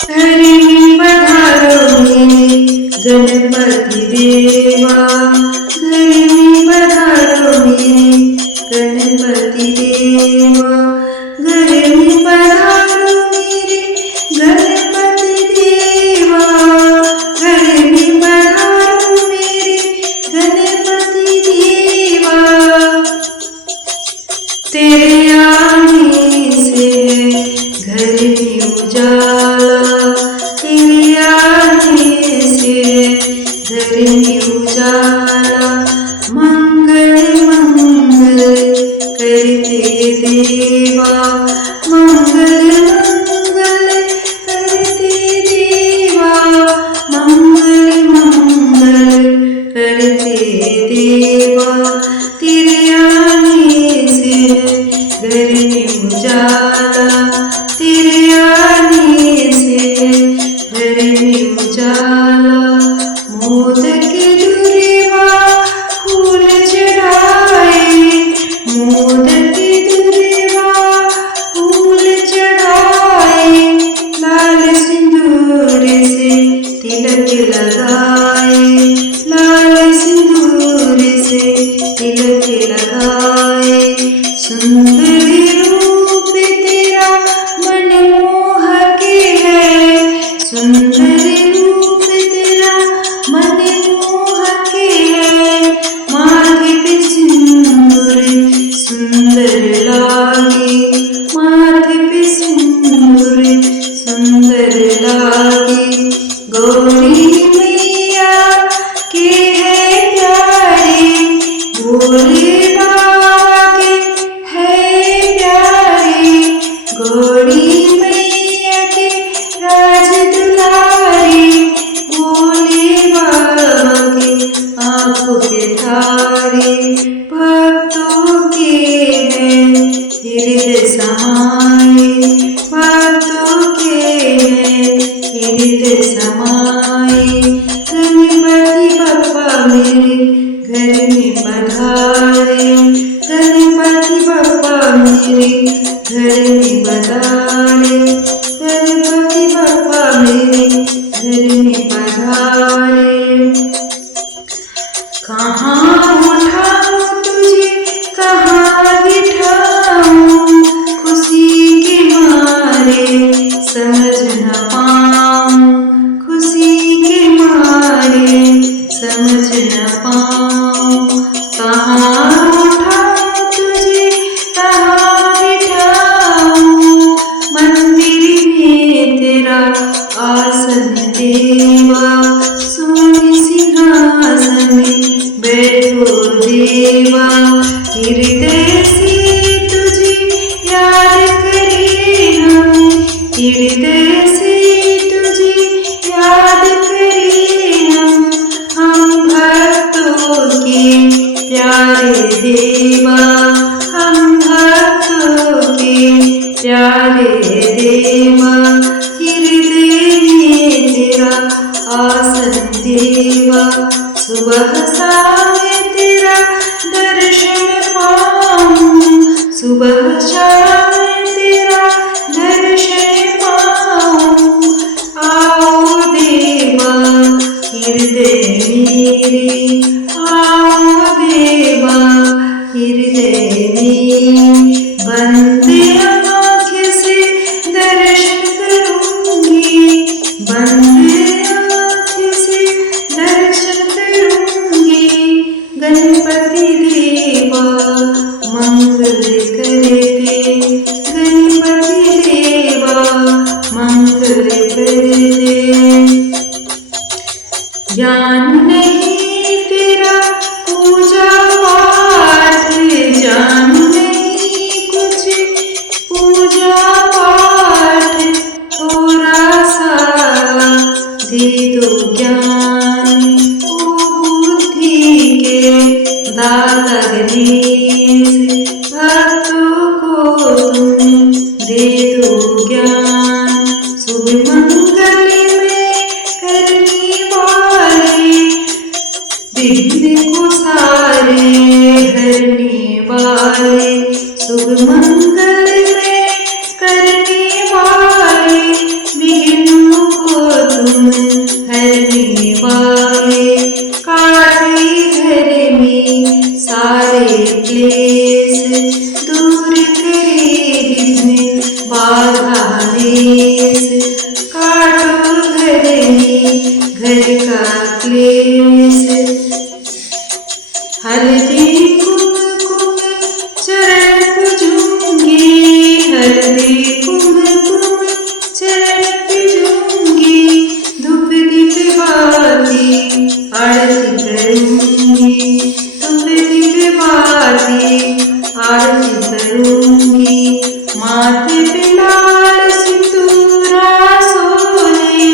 घरी पधारो मेरे गणपति देवा, घरी पधारो मेरे गणपति देवा, घरी पधारो मेरे गणपति देवा, घरी पधारो मेरे गणपति देवा। तेरे आने से घर में उजाला, तेरे आने से घर में उजाला, मंगल मंगल करते देवा, मंगल मंगल करते देवा, मंगल मंगल करते देवा। तेरे आने से घर में उजाला, तेरे आने से घर में उजाला। मोदक दुर्वा फूल चढ़ाए, मोदक दुर्वा फूल चढ़ाए, लाल सिंदूर से तिलक लगाए, लाल सिंदूर से तिलक लगाए। सुंदर रूप तेरा मनमोहक है, सुंदर रूप तेरा मनमोहक है। माथे पे सिंदूर सुंदर लागे, माथे पे सिंदूर सुंदर लागे। गौरी मैया के है प्यारे, भोले बाबा के है प्यारे। गौरी मैया के राज दुलारे, भोले बाबा के आंखों के तारे। भक्तों के हैं हृदय समाए, भक्तों के हैं हृदय समाए। गणपति बप्पा मेरे घर में पधारे, गणपति बप्पा मेरे घर में पधारे, गणपति बप्पा मेरे घर में पधारे। कहाँ उठाऊं तुझे कहाँ बिठाऊं, खुशी के मारे समझ न पाऊं, खुशी के मारे समझ न पाऊं। कहाँ उठाऊं तुझे कहाँ बिठाऊं, मंदिर में तेरा आसन देवा, सोने सिंहासन में बैठो देवा। हृदय से तुझे याद करे हम, हृदय से तुझे याद करे हम भक्तों के प्यारे देवा, हम भक्तों के प्यारे देवा। हृदय में तेरा आसन देवा, सुबह शाम तेरा दर्शन पाऊं, सुबह शाम तेरा दर्शन पाऊं। आओ देवा हृदय मेरे, आओ देवा हृदय में। बंद आँख से दर्शन करूंगी, बंद आँख से दर्शन करूंगी। गणपति देवा मंगल करते, गणपति देवा मंगल करते। ज्ञान नहीं तेरा पूजा पाठ, ज्ञान नहीं कुछ पूजा पाठ। थोड़ा सा दे दो ज्ञान, ओ बुद्धि के दाता गणेश। भक्तों को तुम दे दो ज्ञान, शुभ मंगल में करने वाले, विघ्न को सारे हरने वाले। शुभ मंगल में करने वाले, विघ्न घर का क्लेश। हल्दी कुमकुम चरण पूजूंगी, हल्दी कुमकुम चरण पूजूंगी, धूप दीप बाती आरती करूंगी, धूप दीप बाती आरती करूंगी। माथे पे लाल सिंदूरा सोए,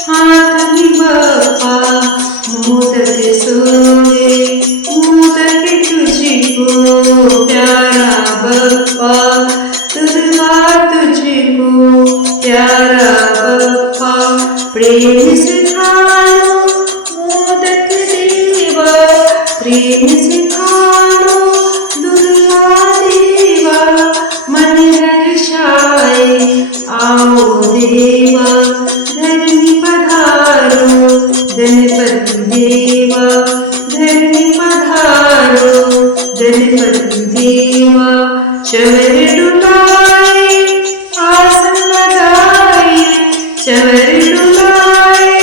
हाथ में बप्पा मोदक सोए, मोदक तुझको प्यारा बप्पा, दुल्हा तुझको प्यारा बप्पा। प्रेम से खा लो मोदक देवा, प्रेम से खा लो दुल्हा देवा, मन हर्षाए आओ देवा, घर में पधारो गणपति देवा, घर में पधारो गणपति देवा। चवर डुलाए आसन लगाए, चवर डुलाए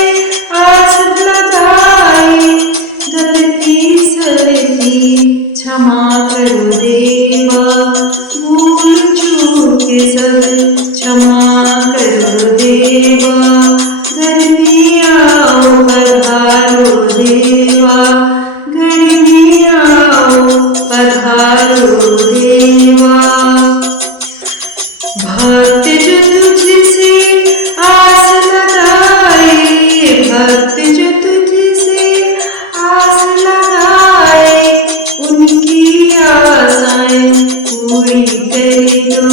आसन लगाए, गलती सलती क्षमा करो देवा, भूल चूक सब क्षमा करो देवा। घर में आओ पधारो देवा, घर में आओ पधारो देवा। भक्त जो तुझसे आस लगाए, भक्त जो तुझसे आस लगाए, उनकी आशाएं पूरी कर दो,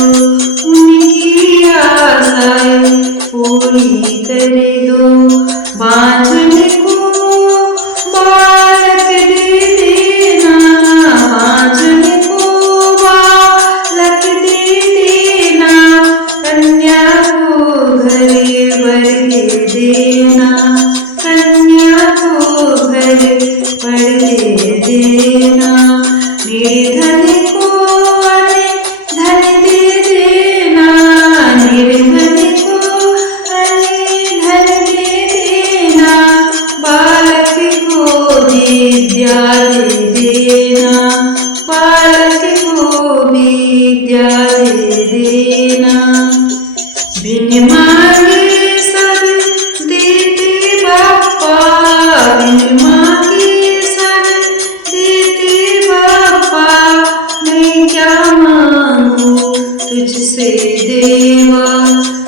उनकी आशाएं पूरी कर दो। बांझन को बालक दे देना, बांझन को बालक दे देना, कन्या को घर वर दे देना, कन्या को घर वर दे देना। निर्धन को धन दे देना, निर्धन को धन दे देना, बालक को विद्या दे देना, बालक को विद्या दे देना। बिन मांगे सब देते बाप्पा, बिन मांगे सब देते बाप्पा, मैं क्या मांगू तुझसे देवा,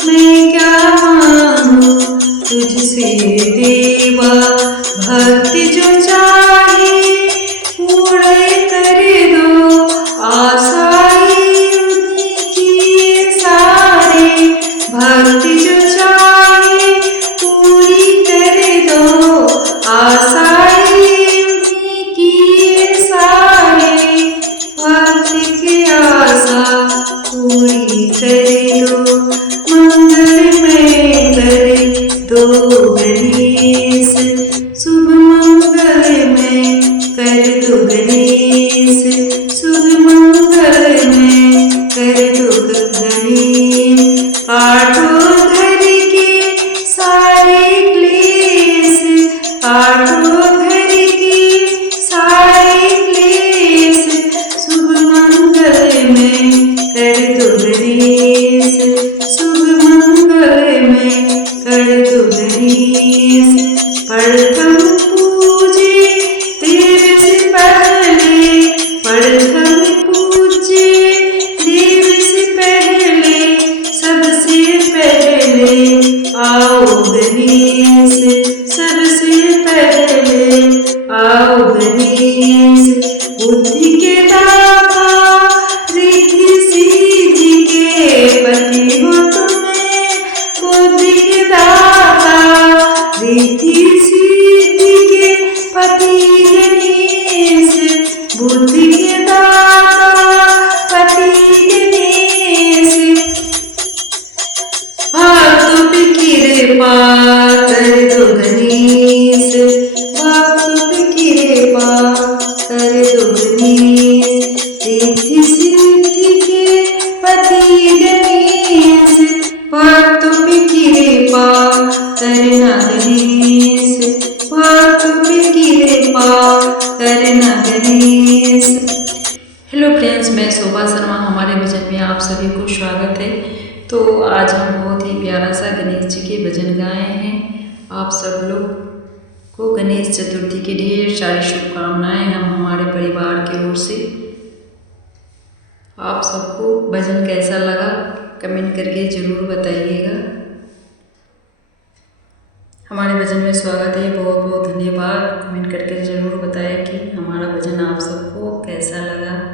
मैं क्या मांगू तुझसे देवा। भक्त जो चाहे पूरे कर दो, आशाएं उनकी सारे, भक्त जो चाहे पूरी कर दो, आशाएं उनकी सारे, भक्त की आशा पूरी कर दो। मंगलमय कर दो गणेश, शुभ मंगलमय कर दो गणेश, शुभ मंगलमय कर दो गणेश। काटो घर के सारे क्लेश, काटो घर के सारे क्लेश, शुभ मंगलमय कर दो गणेश, शुभ मंगलमय कर दो गणेश। प्रथम पूजे देव से पहले, प्रथम पूजे देव से पहले, सबसे पहले आओ गणेश, सबसे पहले आओ गणेश। बुद्धि के दाता रिद्धि सिद्धि के पति हो तुम्हें, बुद्धि के दाता रिद्धि सिद्धि के पति गणेश, बुद्धि के दाता पति गणेश। भक्तों पे कृपा कर दो गणेश, भक्तों पे कृपा कर दो गणेश। रिद्धि सिद्धि के पति गणेश, भक्तों पे कृपा करना गणेश। स्वागत है। तो आज हम बहुत ही प्यारा सा गणेश जी के भजन गाए हैं। आप सब लोग को गणेश चतुर्थी की ढेर सारी शुभकामनाएं हम हमारे परिवार की ओर से। आप सबको भजन कैसा लगा कमेंट करके ज़रूर बताइएगा। हमारे भजन में स्वागत है, बहुत बहुत धन्यवाद। कमेंट करके ज़रूर बताएं कि हमारा भजन आप सबको कैसा लगा।